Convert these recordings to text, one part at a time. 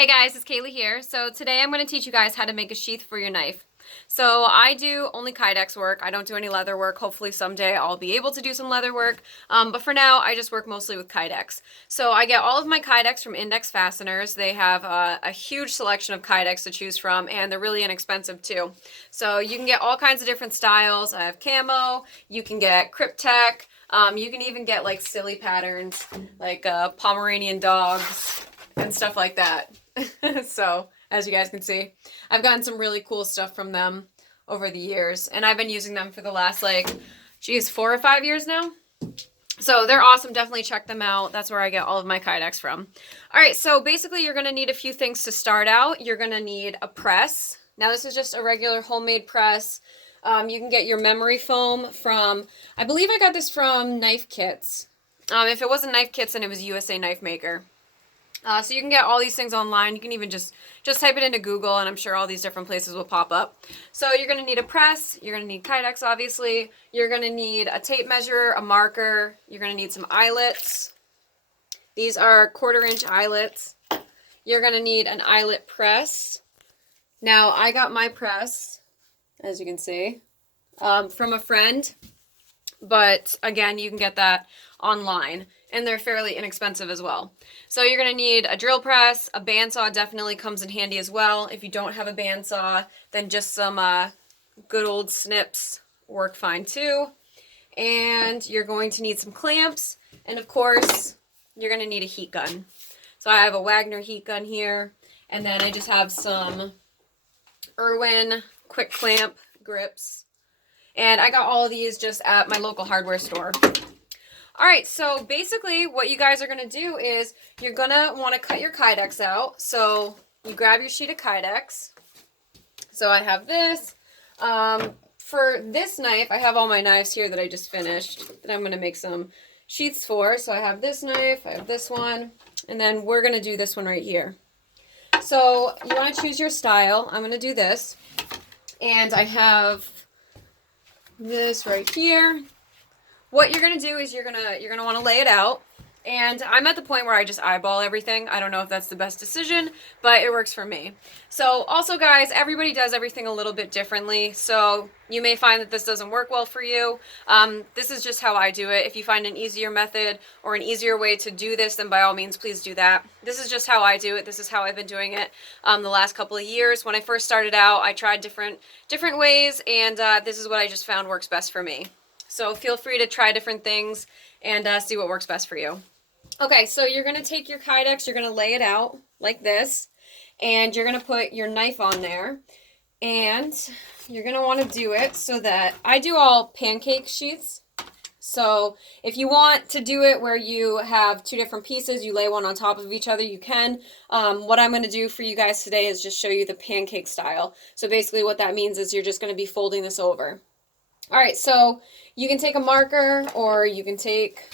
Hey guys, it's Kaylee here. So today I'm going to teach you guys how to make a sheath for your knife. So I do only Kydex work. I don't do any leather work. Hopefully someday I'll be able to do some leather work. But for now, I just work mostly with Kydex. So I get all of my Kydex from Index Fasteners. They have a huge selection of Kydex to choose from, and they're really inexpensive too. So you can get all kinds of different styles. I have camo. You can get Cryptek. You can even get like silly patterns, like Pomeranian dogs and stuff like that. So, as you guys can see, I've gotten some really cool stuff from them over the years, and I've been using them for the last, 4 or 5 years now. So they're awesome. Definitely check them out. That's where I get all of my Kydex from. All right, so basically you're going to need a few things to start out. You're going to need a press. Now this is just a regular homemade press. You can get your memory foam from, I believe I got this from Knife Kits. If it wasn't Knife Kits, then it was USA Knife Maker. So you can get all these things online. You can even just type it into Google, and I'm sure all these different places will pop up. So you're going to need a press. You're going to need Kydex, obviously. You're going to need a tape measure, a marker. You're going to need some eyelets. These are 1/4-inch eyelets. You're going to need an eyelet press. Now, I got my press, as you can see, from a friend. But again, you can get that online, and they're fairly inexpensive as well. So you're going to need a drill press. A bandsaw definitely comes in handy as well. If you don't have a bandsaw, then just some good old snips work fine too. And you're going to need some clamps, and of course, you're going to need a heat gun. So I have a Wagner heat gun here, and then I just have some Irwin quick clamp grips. And I got all of these just at my local hardware store. All right, so basically what you guys are going to do is you're going to want to cut your Kydex out. So you grab your sheet of Kydex. So I have this. For this knife, I have all my knives here that I just finished that I'm going to make some sheaths for. So I have this knife, I have this one, and then we're going to do this one right here. So you want to choose your style. I'm going to do this. And I have this right here. What you're gonna do is you're gonna want to lay it out, and I'm at the point where I just eyeball everything. I don't know if that's the best decision, but it works for me. So also, guys, everybody does everything a little bit differently, so you may find that this doesn't work well for you. This is just how I do it. If you find an easier method or an easier way to do this, then by all means, please do that. This is just how I do it. This is how I've been doing it the last couple of years. When I first started out, I tried different ways, and this is what I just found works best for me. So feel free to try different things and see what works best for you. Okay, so you're going to take your Kydex, you're going to lay it out like this, and you're going to put your knife on there, and you're going to want to do it so that I do all pancake sheaths. So if you want to do it where you have two different pieces, you lay one on top of each other, you can. What I'm going to do for you guys today is just show you the pancake style. So basically what that means is you're just going to be folding this over. All right, so you can take a marker, or you can take,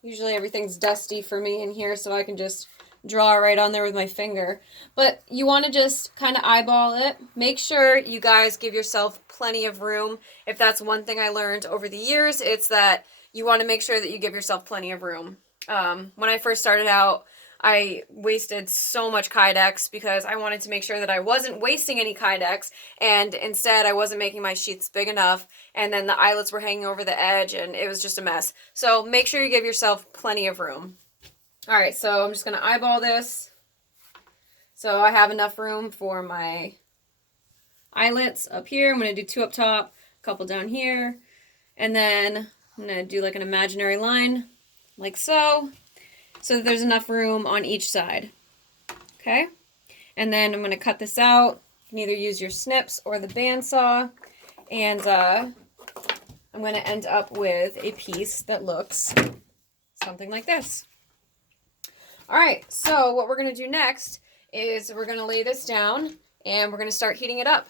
usually everything's dusty for me in here, so I can just draw right on there with my finger. But you want to just kind of eyeball it. Make sure you guys give yourself plenty of room. If that's one thing I learned over the years, it's that you want to make sure that you give yourself plenty of room. When I first started out, I wasted so much Kydex because I wanted to make sure that I wasn't wasting any Kydex, and instead I wasn't making my sheaths big enough, and then the eyelets were hanging over the edge, and it was just a mess. So make sure you give yourself plenty of room. All right, so I'm just going to eyeball this. So I have enough room for my eyelets up here. I'm going to do 2 up top, a couple down here, and then I'm going to do like an imaginary line like so that there's enough room on each side. Okay? And then I'm going to cut this out. You can either use your snips or the bandsaw, and I'm going to end up with a piece that looks something like this. All right, so what we're going to do next is we're going to lay this down, and we're going to start heating it up.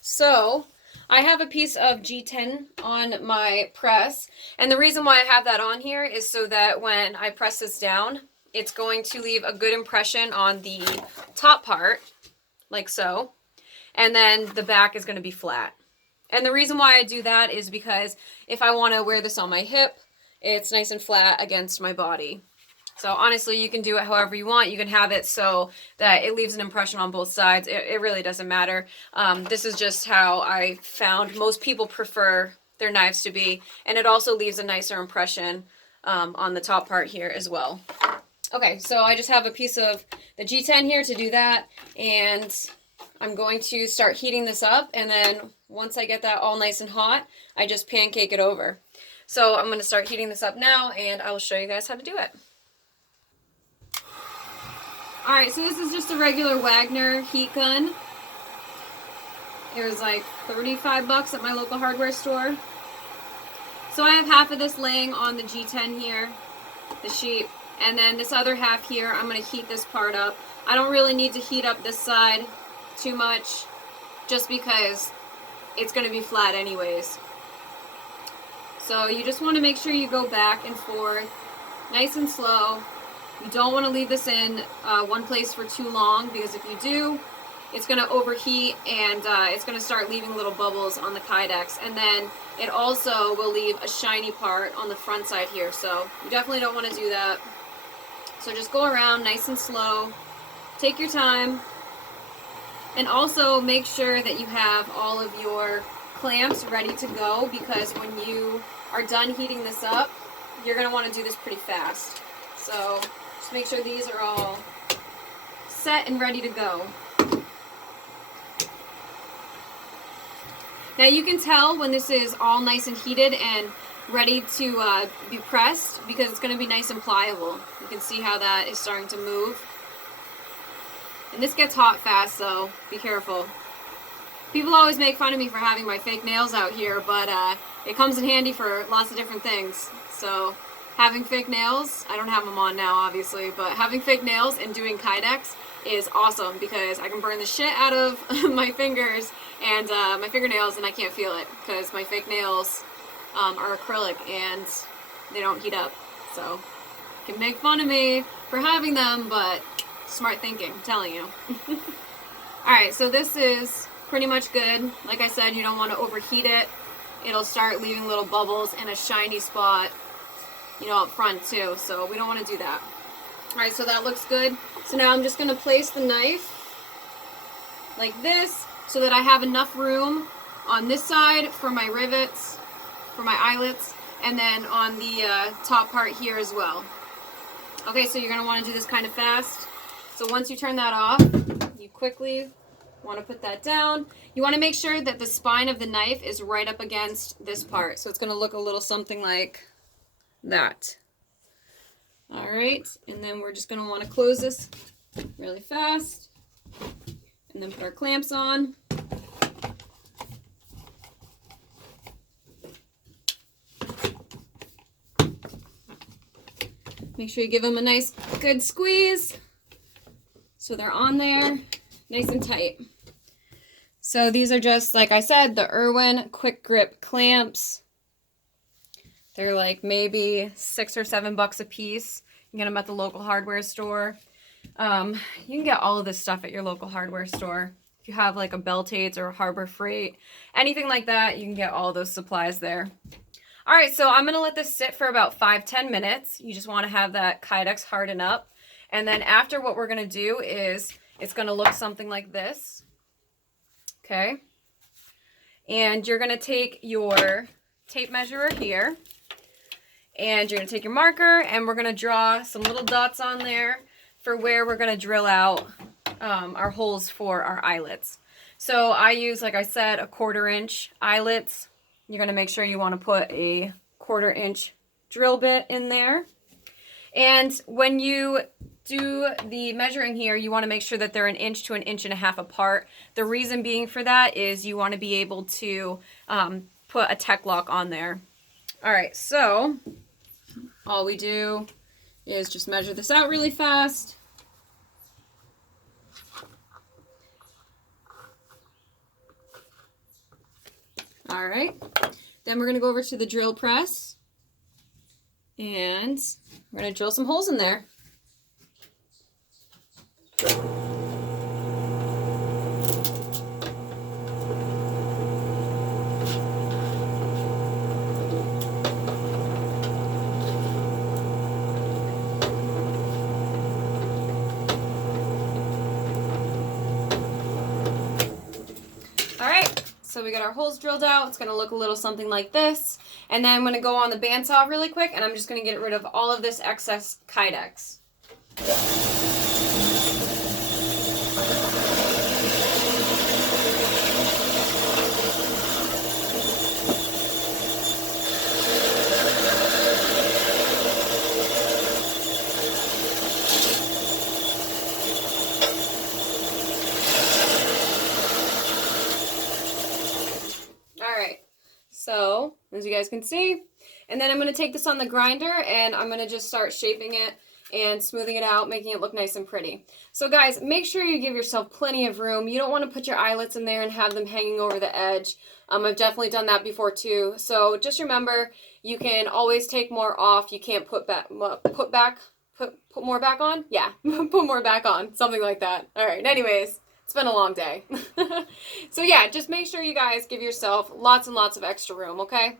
So I have a piece of G10 on my press, and the reason why I have that on here is so that when I press this down, it's going to leave a good impression on the top part, like so, and then the back is going to be flat. And the reason why I do that is because if I want to wear this on my hip, it's nice and flat against my body. So honestly, you can do it however you want. You can have it so that it leaves an impression on both sides. It really doesn't matter. This is just how I found most people prefer their knives to be. And it also leaves a nicer impression on the top part here as well. Okay, so I just have a piece of the G10 here to do that. And I'm going to start heating this up. And then once I get that all nice and hot, I just pancake it over. So I'm going to start heating this up now, and I will show you guys how to do it. Alright, so this is just a regular Wagner heat gun. It was like 35 bucks at my local hardware store. So I have half of this laying on the G10 here, the sheet, and then this other half here, I'm going to heat this part up. I don't really need to heat up this side too much, just because it's going to be flat anyways. So you just want to make sure you go back and forth, nice and slow. You don't want to leave this in one place for too long, because if you do, it's going to overheat and it's going to start leaving little bubbles on the Kydex. And then it also will leave a shiny part on the front side here. So you definitely don't want to do that. So just go around nice and slow. Take your time. And also make sure that you have all of your clamps ready to go, because when you are done heating this up, you're going to want to do this pretty fast. So just make sure these are all set and ready to go. Now you can tell when this is all nice and heated and ready to be pressed, because it's going to be nice and pliable. You can see how that is starting to move. And this gets hot fast, so be careful. People always make fun of me for having my fake nails out here, but it comes in handy for lots of different things. So having fake nails, I don't have them on now obviously, but having fake nails and doing Kydex is awesome, because I can burn the shit out of my fingers and my fingernails, and I can't feel it because my fake nails are acrylic and they don't heat up. So you can make fun of me for having them, but smart thinking, I'm telling you. Alright, so this is pretty much good. Like I said, you don't want to overheat it. It'll start leaving little bubbles and a shiny spot, you know, up front too, so we don't want to do that. Alright, so that looks good. So now I'm just going to place the knife like this, so that I have enough room on this side for my rivets, for my eyelets, and then on the top part here as well. Okay, so you're going to want to do this kind of fast. So once you turn that off, you quickly want to put that down. You want to make sure that the spine of the knife is right up against this part. So it's going to look a little something like that. Alright, and then we're just going to want to close this really fast, and then put our clamps on. Make sure you give them a nice good squeeze so they're on there nice and tight. So these are just, like I said, the Irwin quick grip clamps. They're like maybe $6 or $7 a piece. You can get them at the local hardware store. You can get all of this stuff at your local hardware store. If you have like a Beltates or a Harbor Freight, anything like that, you can get all those supplies there. Alright, so I'm going to let this sit for about 5-10 minutes. You just want to have that Kydex harden up. And then after, what we're going to do is, it's going to look something like this. Okay? And you're going to take your tape measurer here, and you're going to take your marker, and we're going to draw some little dots on there for where we're going to drill out our holes for our eyelets. So I use, like I said, a 1/4 inch eyelets. You're going to make sure you want to put a 1/4 inch drill bit in there. And when you do the measuring here, you want to make sure that they're 1 inch to 1.5 inches apart. The reason being for that is you want to be able to put a tech lock on there. Alright, so all we do is just measure this out really fast. Alright, then we're going to go over to the drill press, and we're going to drill some holes in there. so we got our holes drilled out. It's going to look a little something like this. And then I'm going to go on the bandsaw really quick, and I'm just going to get rid of all of this excess Kydex. So, as you guys can see, and then I'm going to take this on the grinder and I'm going to just start shaping it and smoothing it out, making it look nice and pretty. So guys, make sure you give yourself plenty of room. You don't want to put your eyelets in there and have them hanging over the edge. I've definitely done that before too. So just remember, you can always take more off. You can't put more back on? Yeah, put more back on, something like that. All right, anyways. It's been a long day. So yeah, just make sure you guys give yourself lots and lots of extra room, okay?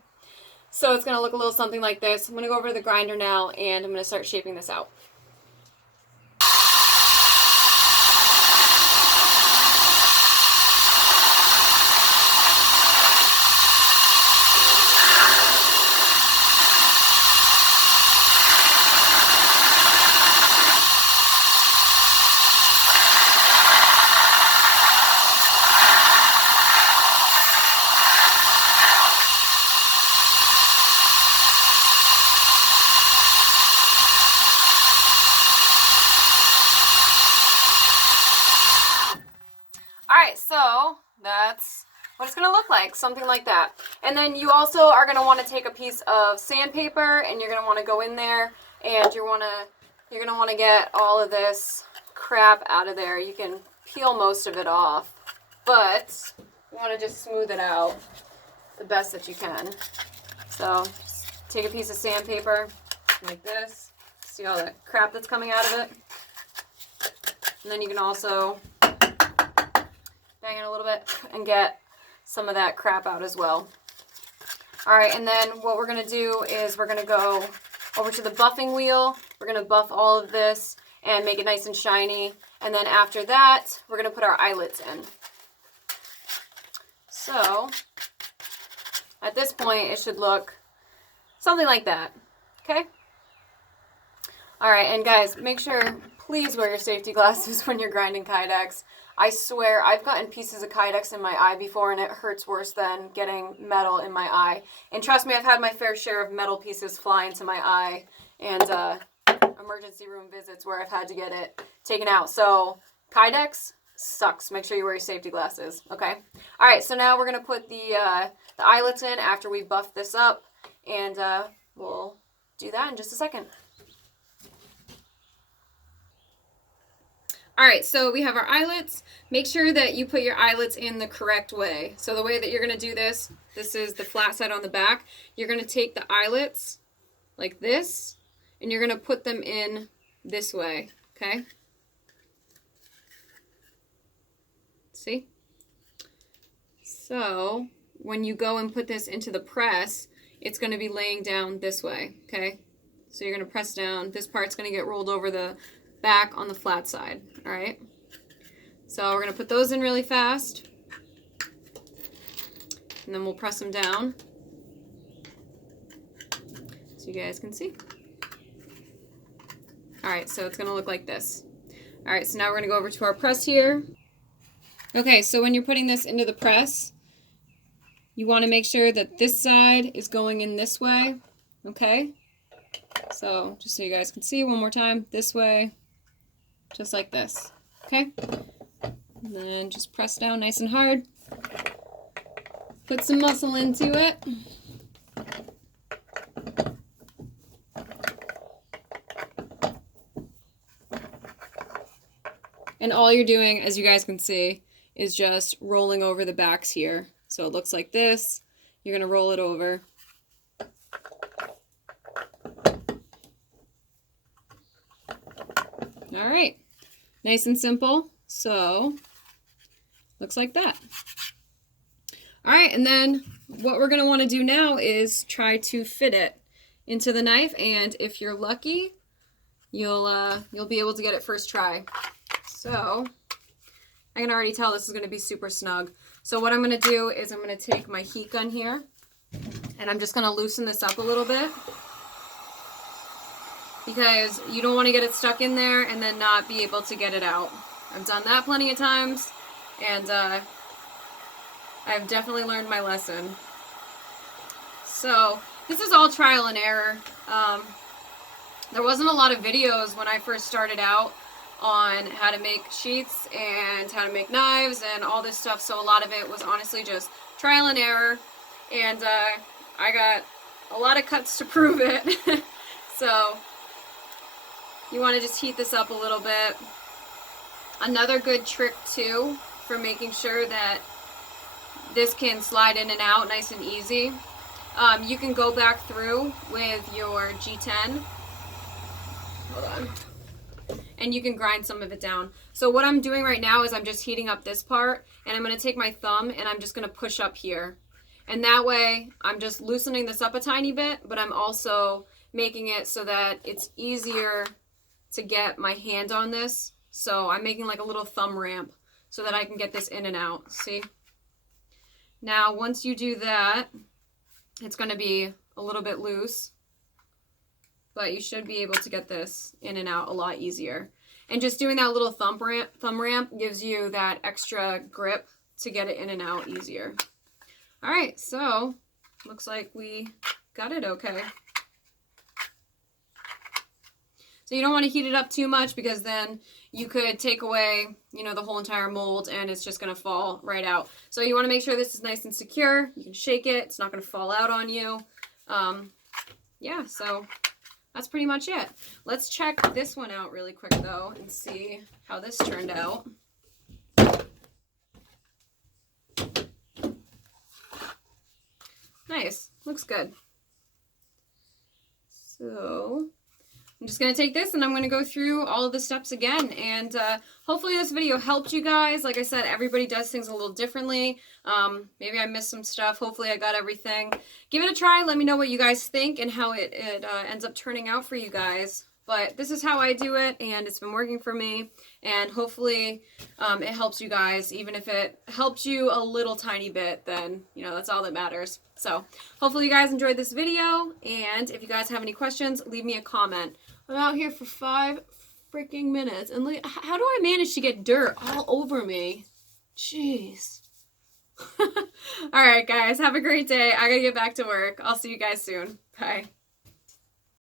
So it's going to look a little something like this. I'm going to go over to the grinder now, and I'm going to start shaping this out. Alright, so that's what it's going to look like, something like that. And then you also are going to want to take a piece of sandpaper, and you're going to want to go in there, and you're going to want to get all of this crap out of there. You can peel most of it off, but you want to just smooth it out the best that you can. So just take a piece of sandpaper like this. See all the crap that's coming out of it? And then you can also bang it a little bit and get some of that crap out as well. Alright, and then what we're going to do is we're going to go over to the buffing wheel. We're going to buff all of this and make it nice and shiny. And then after that, we're going to put our eyelets in. So, at this point, it should look something like that. Okay? Alright, and guys, make sure, please wear your safety glasses when you're grinding Kydex. I swear, I've gotten pieces of Kydex in my eye before, and it hurts worse than getting metal in my eye. And trust me, I've had my fair share of metal pieces fly into my eye, and emergency room visits where I've had to get it taken out. So, Kydex sucks. Make sure you wear your safety glasses, okay? Alright, so now we're going to put the eyelets in after we buff this up, and we'll do that in just a second. Alright, so we have our eyelets. Make sure that you put your eyelets in the correct way. So the way that you're going to do this, this is the flat side on the back. You're going to take the eyelets like this, and you're going to put them in this way, okay? See? So when you go and put this into the press, it's going to be laying down this way, okay? So you're going to press down. This part's going to get rolled over the back on the flat side, all right? So we're going to put those in really fast, and then we'll press them down so you guys can see. All right, so it's going to look like this. All right, so now we're going to go over to our press here. Okay, so when you're putting this into the press, you want to make sure that this side is going in this way, okay? So just so you guys can see one more time, this way, just like this, okay? And then just press down nice and hard. Put some muscle into it. And all you're doing, as you guys can see, is just rolling over the backs here. So it looks like this. You're going to roll it over. All right, nice and simple. So, looks like that. All right, and then what we're going to want to do now is try to fit it into the knife, and if you're lucky, you'll be able to get it first try. So, I can already tell this is going to be super snug. So what I'm going to do is I'm going to take my heat gun here, and I'm just going to loosen this up a little bit, because you don't want to get it stuck in there and then not be able to get it out. I've done that plenty of times, and I've definitely learned my lesson. So this is all trial and error. There wasn't a lot of videos when I first started out on how to make sheaths and how to make knives and all this stuff, so a lot of it was honestly just trial and error, and I got a lot of cuts to prove it. So you want to just heat this up a little bit. Another good trick too for making sure that this can slide in and out nice and easy, you can go back through with your G10. Hold on. And you can grind some of it down. So what I'm doing right now is I'm just heating up this part, and I'm going to take my thumb and I'm just going to push up here. And that way I'm just loosening this up a tiny bit, but I'm also making it so that it's easier to get my hand on this. So I'm making like a little thumb ramp so that I can get this in and out. See? Now once you do that, it's going to be a little bit loose, but you should be able to get this in and out a lot easier. And just doing that little thumb ramp gives you that extra grip to get it in and out easier. All right, so looks like we got it okay. So you don't want to heat it up too much, because then you could take away, you know, the whole entire mold and it's just going to fall right out. So you want to make sure this is nice and secure. You can shake it. It's not going to fall out on you. Yeah, so that's pretty much it. Let's check this one out really quick though and see how this turned out. Nice, looks good. So I'm just going to take this and I'm going to go through all of the steps again, and hopefully this video helped you guys. Like I said, everybody does things a little differently. Maybe I missed some stuff. Hopefully I got everything. Give it a try. Let me know what you guys think and how it ends up turning out for you guys. But this is how I do it, and it's been working for me, and hopefully it helps you guys. Even if it helped you a little tiny bit, then, you know, that's all that matters. So hopefully you guys enjoyed this video, and if you guys have any questions, leave me a comment. I'm out here for 5 freaking minutes, and look, how do I manage to get dirt all over me? Jeez. All right, guys, have a great day. I gotta get back to work. I'll see you guys soon. Bye.